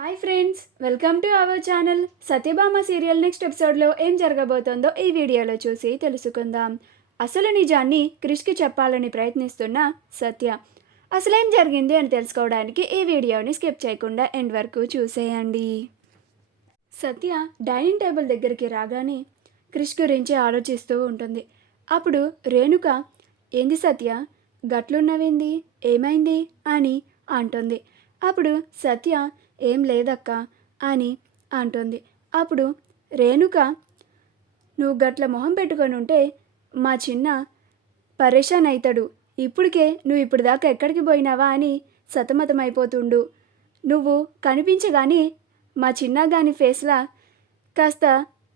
Hi friends, welcome to our channel. Satyabhama serial next ఎపిసోడ్లో ఏం జరగబోతోందో ఈ వీడియోలో చూసి తెలుసుకుందాం. అసలు నిజాన్ని క్రిష్కి చెప్పాలని ప్రయత్నిస్తున్న సత్య. అసలేం జరిగింది అని తెలుసుకోవడానికి ఈ వీడియోని స్కిప్ చేయకుండా ఎండ్ వరకు చూసేయండి. సత్య డైనింగ్ టేబుల్ దగ్గరికి రాగానే క్రిష్ గురించి ఆలోచిస్తూ ఉంటుంది. అప్పుడు రేణుక, ఏంది సత్య గట్లున్నవింది, ఏమైంది అని అంటుంది. అప్పుడు సత్య, ఏం లేదక్క అని అంటుంది. అప్పుడు రేణుక, నువ్వు గట్ల మొహం పెట్టుకొని ఉంటే మా చిన్న పరేషాన్ అవుతాడు. ఇప్పటికే నువ్వు ఇప్పుడు దాకా ఎక్కడికి పోయినావా అని సతమతమైపోతుండు. నువ్వు కనిపించగానే మా చిన్నగాని ఫేస్లా కాస్త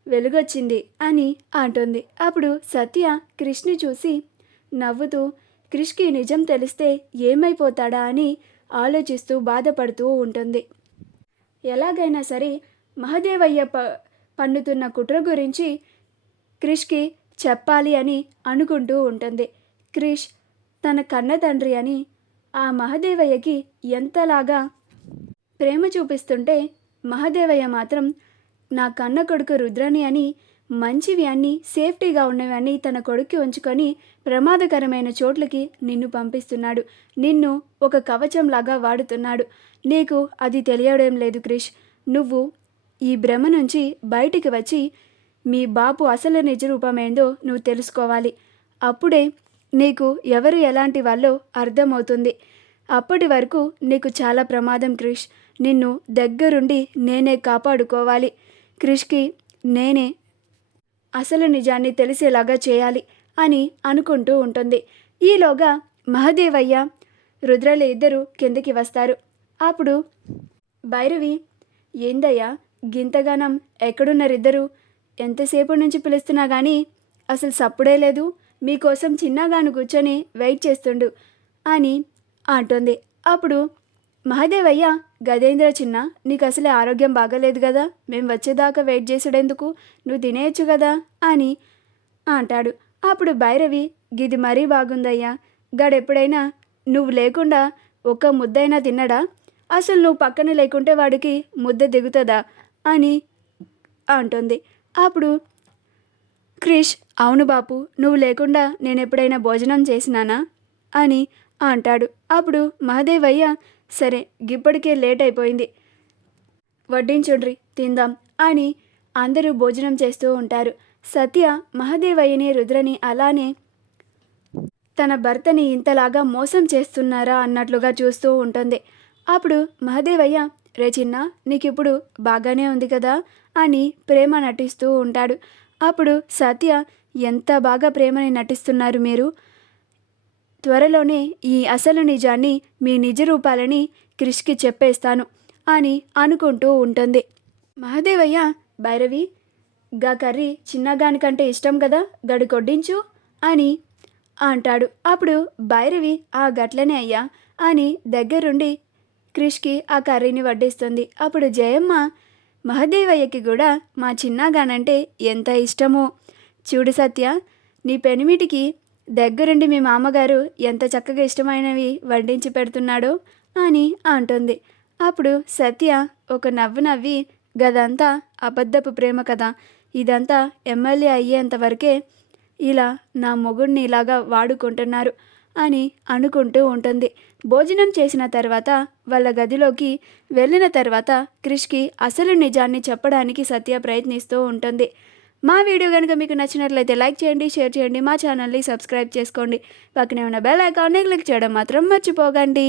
వెలుగొచ్చింది అని అంటుంది. అప్పుడు సత్య క్రిష్ని చూసి నవ్వుతూ, క్రిష్కి నిజం తెలిస్తే ఏమైపోతాడా అని ఆలోచిస్తూ బాధపడుతూ ఉంటుంది. ఎలాగైనా సరే మహదేవయ్య పన్నుతున్న కుట్ర గురించి క్రిష్కి చెప్పాలి అని అనుకుంటూ ఉంటుంది. క్రిష్ తన కన్న తండ్రి అని ఆ మహదేవయ్యకి ఎంతలాగా ప్రేమ చూపిస్తుంటే, మహదేవయ్య మాత్రం నా కన్న కొడుకు రుద్రని అని మంచివి అన్నీ సేఫ్టీగా ఉన్నవన్నీ తన కొడుక్కి ఉంచుకొని ప్రమాదకరమైన చోట్లకి నిన్ను పంపిస్తున్నాడు. నిన్ను ఒక కవచంలాగా వాడుతున్నాడు. నీకు అది తెలియడం లేదు క్రిష్. నువ్వు ఈ భ్రమ నుంచి బయటికి వచ్చి మీ బాపు అసలు నిజ రూపమేందో నువ్వు తెలుసుకోవాలి. అప్పుడే నీకు ఎవరు ఎలాంటి వాళ్ళో అర్థమవుతుంది. అప్పటి వరకు నీకు చాలా ప్రమాదం క్రిష్. నిన్ను దగ్గరుండి నేనే కాపాడుకోవాలి. క్రిష్కి నేనే అసలు నిజాన్ని తెలిసేలాగా చేయాలి అని అనుకుంటూ ఉంటుంది. ఈలోగా మహదేవయ్య, రుద్రలు ఇద్దరు కిందకి వస్తారు. అప్పుడు భైరవి, ఏందయ్యా గింతగానం, ఎక్కడున్నారిద్దరు? ఎంతసేపు నుంచి పిలుస్తున్నా కానీ అసలు సప్పుడే లేదు. మీకోసం చిన్నగాను కూర్చొని వెయిట్ చేస్తుండు అని అంటుంది. అప్పుడు మహదేవయ్య, గజేంద్ర చిన్న, నీకు అసలే ఆరోగ్యం బాగలేదు కదా, మేము వచ్చేదాకా వెయిట్ చేసాడెందుకు, నువ్వు తినేయచ్చు కదా అని అంటాడు. అప్పుడు భైరవి, గిది మరీ బాగుందయ్యా, గడెప్పుడైనా నువ్వు లేకుండా ఒక్క ముద్దైనా తిన్నడా? అసలు నువ్వు పక్కన లేకుంటే వాడికి ముద్ద దిగుతుందా అని అంటుంది. అప్పుడు క్రిష్, అవును బాపు, నువ్వు లేకుండా నేను ఎప్పుడైనా భోజనం చేసినానా అని అంటాడు. అప్పుడు మహదేవయ్య, సరే గిప్పటికే లేట్ అయిపోయింది, వడ్డించుండ్రి తిందాం అని అందరూ భోజనం చేస్తూ ఉంటారు. సత్య మహదేవయ్యని, రుద్రని అలానే తన భర్తని ఇంతలాగా మోసం చేస్తున్నారా అన్నట్లుగా చూస్తూ ఉంటుంది. అప్పుడు మహదేవయ్య, రే చిన్న, నీకిప్పుడు బాగానే ఉంది కదా అని ప్రేమ నటిస్తూ ఉంటాడు. అప్పుడు సత్య, ఎంత బాగా ప్రేమని నటిస్తున్నారు మీరు, త్వరలోనే ఈ అసలు నిజాన్ని, మీ నిజ రూపాలని క్రిష్కి చెప్పేస్తాను అని అనుకుంటూ ఉంటుంది. మహదేవయ్య, భైరవి, గా కర్రీ చిన్నగానికంటే ఇష్టం కదా, గడి కొడ్డించు అని అంటాడు. అప్పుడు భైరవి, ఆ గట్లనే అయ్యా అని దగ్గరుండి క్రిష్కి ఆ కర్రీని వడ్డిస్తుంది. అప్పుడు జయమ్మ, మహదేవయ్యకి కూడా మా చిన్నగానంటే ఎంత ఇష్టమో చూడు సత్య, నీ పెనిమిటికి దగ్గరుండి మీ మామగారు ఎంత చక్కగా ఇష్టమైనవి వడ్డించి పెడుతున్నాడో అని అంటుంది. అప్పుడు సత్య ఒక నవ్వు నవ్వి, గదంతా అబద్ధపు ప్రేమ కదా, ఇదంతా ఎమ్మెల్యే అయ్యేంతవరకే ఇలా నా మొగుడిని ఇలాగా వాడుకుంటున్నారు అని అనుకుంటూ ఉంటుంది. భోజనం చేసిన తర్వాత వాళ్ళ గదిలోకి వెళ్ళిన తర్వాత క్రిష్కి అసలు నిజాన్ని చెప్పడానికి సత్య ప్రయత్నిస్తూ ఉంటుంది. మా వీడియో కనుక మీకు నచ్చినట్లయితే లైక్ చేయండి, షేర్ చేయండి, మా ఛానల్ని సబ్స్క్రైబ్ చేసుకోండి. పక్కనే ఉన్న బెల్ ఐకాన్ని క్లిక్ చేయడం మాత్రం మర్చిపోకండి.